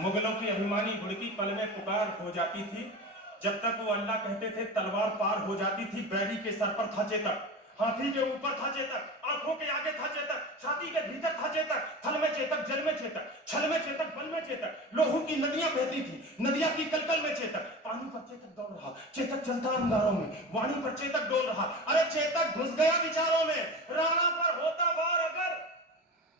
मुगलों की अभिमानी घुड़की पल में पुकार हो जाती थी। जब तक वो अल्लाह कहते थे तलवार पार हो जाती थी। बैरी के सर पर था चेतक, हाथी के ऊपर था चेतक, आंखों के आगे था चेतक, छाती के भीतर था चेतक, थल में चेतक, जल में चेतक, छल में चेतक, बल में चेतक, लोहू की नदियां बहती थी, नदियां की कलकल में चेतक, पानी पर चेतक दौड़ रहा, चेतक चलता अंगारों में, वाणी पर चेतक डोल रहा। अरे चेतक घुस गया विचारों में, राणा पर होता वार अगर।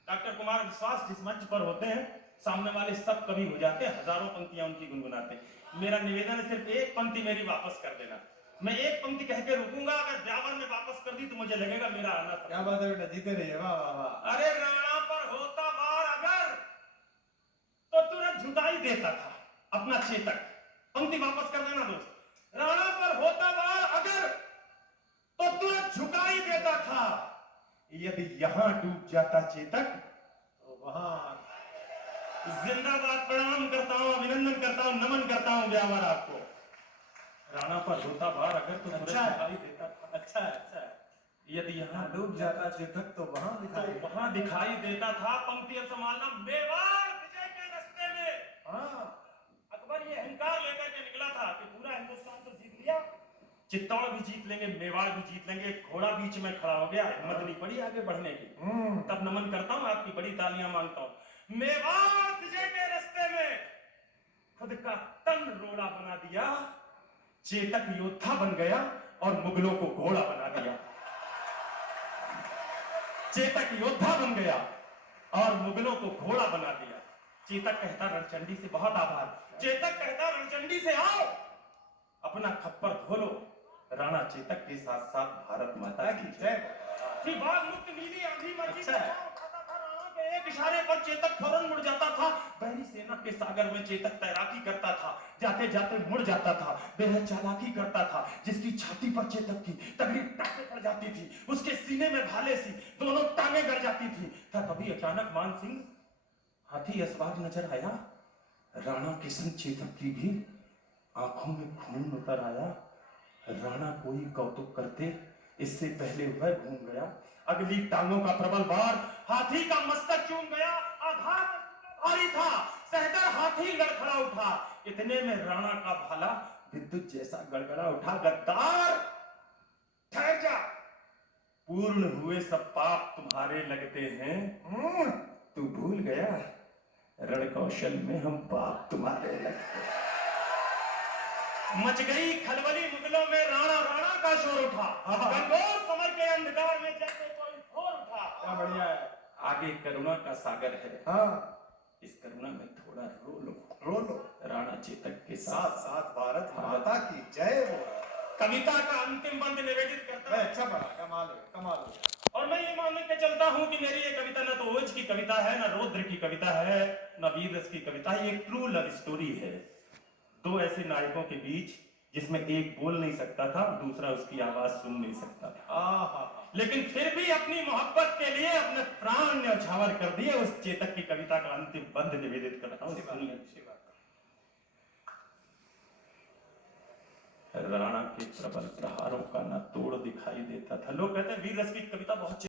डॉक्टर कुमार विश्वास जिस मंच पर होते हैं, सामने वाले सब कवि हो जाते हैं, हजारों पंक्तियां उनकी गुनगुनाते हैं। मेरा निवेदन है सिर्फ एक पंक्ति मेरी वापस कर देना। मैं एक पंक्ति कह के रुकूंगा, अगर ब्यावर ने वापस कर दी तो मुझे लगेगा मेरा आना। क्या बात है बेटा, जीते रहिए। वाह वाह वाह। अरे राणा पर होता वार अगर तो तुरंत झुकाई देता था अपना चेतक। पंक्ति वापस कर देना दोस्त। राणा पर होता वार अगर तो तुरंत झुकाई देता था। यदि यहां डूब जाता चेतक तो वहां। जिंदाबाद। प्रणाम करता हूं, अभिनंदन करता हूं, नमन करता हूं ब्यावर आपको। राणा पर होता वार अगर तो तुरंत झुकाई देता था। अच्छा है, अच्छा है। यदि यहाँ डूब जाता चेतक तो वहां दिखाई देता था। पंक्ति संभालना। मेवाड़ विजय के रास्ते में हाँ। अकबर ये अहंकार लेकर के निकला था कि पूरा हिंदुस्तान तो जीत लिया, चित्तौड़ भी जीत लेंगे, मेवाड़ भी जीत लेंगे। घोड़ा बीच में खड़ा हो गया, हिम्मत नहीं पड़ी आगे बढ़ने की। तब नमन करता हूं, आपकी बड़ी तालियां मांगता हूं। मेवाड़ विजय के रास्ते में खुद का तन रोड़ा बना दिया, चेतक योद्धा बन गया और मुगलों को घोड़ा बना दिया। चेतक योद्धा बन गया और मुगलों को घोड़ा बना दिया। चेतक कहता रणचंडी से बहुत आभार। चेतक कहता रणचंडी से आओ, अपना खप्पर धो लो। राणा चेतक के साथ साथ भारत माता की जय। बाघ मुक्त नीली आंधी मर्जी अच्छा है। उठाता था राणा के एक इशारे पर चेतक फौरन मुड़ जाता था। बहरी सेना के सागर में चेतक तैराकी करता था, जाते जाते मुड़ जाता था, बेहद चालाकी करता था। जिसकी छाती पर चेतक की तगड़ी टांगे पड़ जाती थी, उसके सीने में भाले सी दोनों टांगे गड़ जाती थी। तभी अचानक मान सिंह हाथी असवार नजर आया। राणा किशन चेतक की भी आंखों में खून उतर आया। राणा कोई कौतुक करते इससे पहले वह घूम गया। अगली टांगों का प्रबल वार हाथी का मस्तक चूम गया। आघात भारी था, सहदर हाथी लड़खड़ा उठा। इतने में राणा का भाला विद्युत जैसा गड़गड़ा उठा। गद्दार ठहर जा, पूर्ण हुए सब पाप तुम्हारे लगते हैं। तू भूल गया रण कौशल में हम पाप तुम्हारे लगते हैं। मच गई खलबली मुगलों में, राणा राणा का शोर उठा। गंगोर समर के अंधकार में जैसे कोई घोर उठा। क्या बढ़िया है। आगे करुणा का सागर है। हाँ। इस करुणा में थोड़ा रो लो, रो लो। राणा चेतक के साथ साथ भारत माता की जय हो। कविता का अंतिम बंद निवेदित करता हूं। अच्छा पढ़ा, कमाल है, कमाल है। और मैं ये मान के चलता हूं कि मेरी ये कविता न तो ओज की कविता है, न रौद्र की कविता है, न वीर रस की कविता है। ये एक ट्रू लव स्टोरी है। दो ऐसे नायकों के बीच जिसमें एक बोल नहीं सकता था, दूसरा उसकी आवाज सुन नहीं सकता था, लेकिन फिर भी अपनी मोहब्बत के लिए अपने प्राण न्यौछावर कर दिए। उस चेतक की कविता का अंतिम बंद निवेदित करता हूं। राणा के प्रबल प्रहारों का ना तोड़ दिखाई देता था। लोग कहते हैं वीर रस की कविता बहुत